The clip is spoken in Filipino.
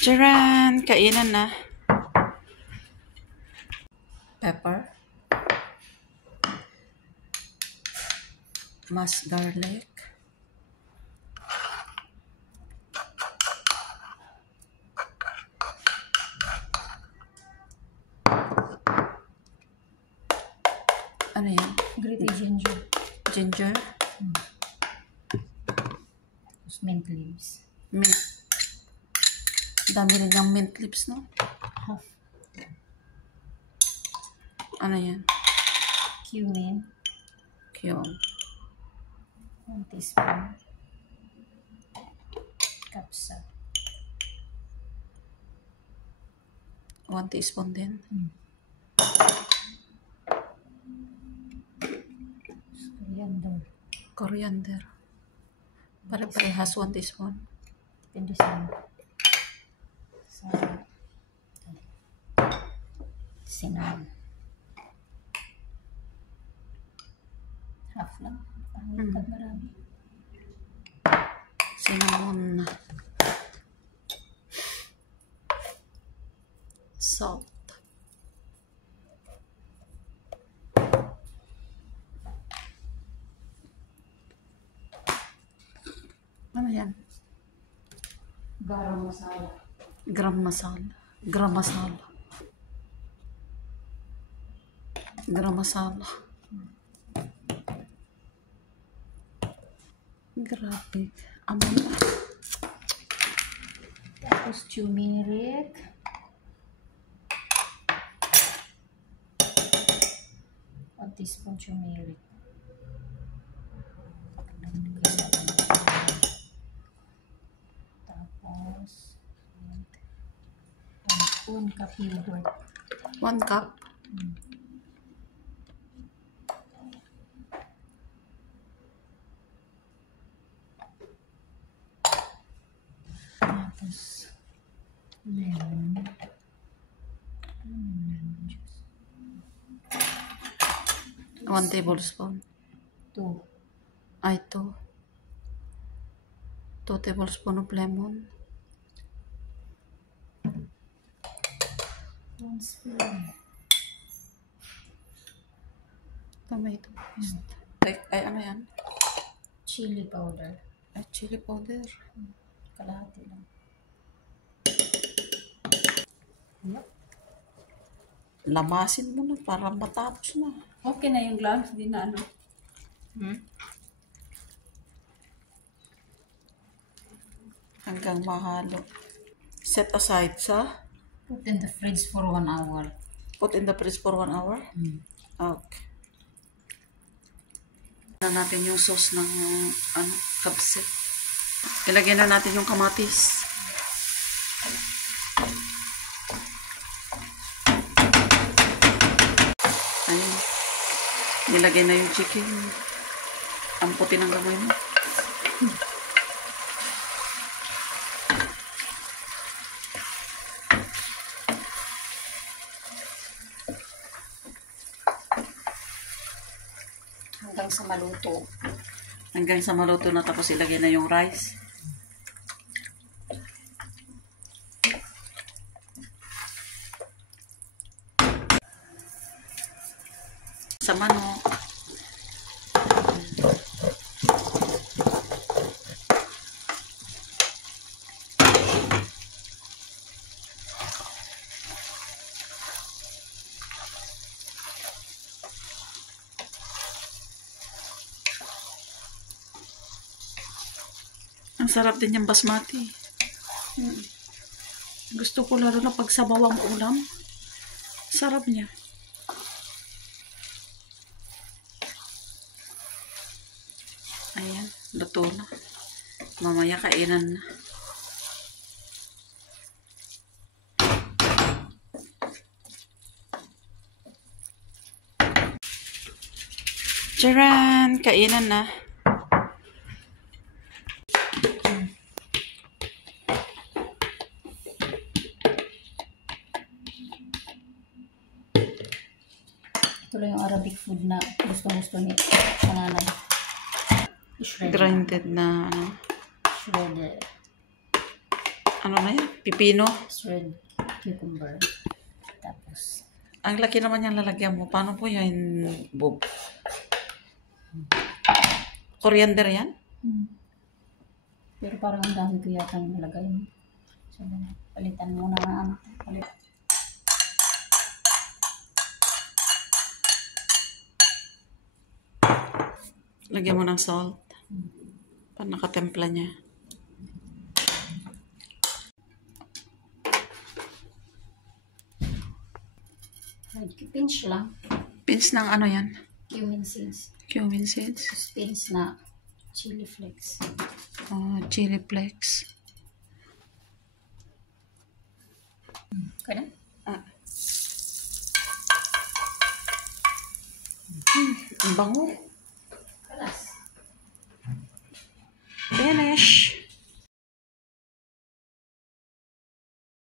Charan! Kainan na. Pepper. Mas garlic. Ano yan? Grated ginger. Ginger. Tapos mint leaves. Mint. Dami rin ng mint leaves, no? Half. Ano yan? Cumin. Cumin. 1 teaspoon. Kapsa. 1 teaspoon din. Coriander. Coriander. Pare-parehas 1 teaspoon. Depende sa cinnamon. Half lang. Pangit pag marami. Cinnamon. Salt. Ano yan? Garam masala. Gram masala. Gram masala. Gram masala. Grabe. Amoy na. Tapos turmeric. One teaspoon turmeric. Tapos 1 cup yogurt. 1 cup. Tapos lemon. Lemon juice. 1 tablespoon. 2. Ay, 2 tablespoon of lemon. 1 spoon. Tomato paste. Ay, ano yan? Chili powder. Ay, chili powder. Kalahati lang. Yep. Lamasin mo na para matapos na. Okay na yung gloves, di na ano. Hanggang mahalo. Set aside sa? Put in the fridge for 1 hour. Put in the fridge for 1 hour? Okay. Na natin yung sauce ng kabse. Ilagay na natin yung kamatis. Ayun. Nilagay na yung chicken. Ang puti ng gamay mo. Hanggang sa maluto. Hanggang sa maluto na, tapos ilagay na yung rice. Sa manok. Ang sarap din yung basmati. Gusto ko lalo na pag sabaw ang ulam. Sarap niya. Ayan, luto na. Mamaya kainan na. Charan! Kainan na. Ito lang yung Arabic food na gusto-gusto ni panganay. Grinded na ano. Shredded. Ano na yan? Pipino. Shred cucumber. Tapos, Ang laki naman yung lalagyan mo. Paano po yan, Bob? Coriander yan? pero parang ang dami ko yata yung nilagay mo. So, palitan muna nga ang palit. Lagyan mo ng salt. Para nakatempla niya. Pinch lang. Pins ng ano yan? Cumin seeds. Cumin seeds. Tapos pinch na chili flakes. Chili flakes. Kaya? Ang bango.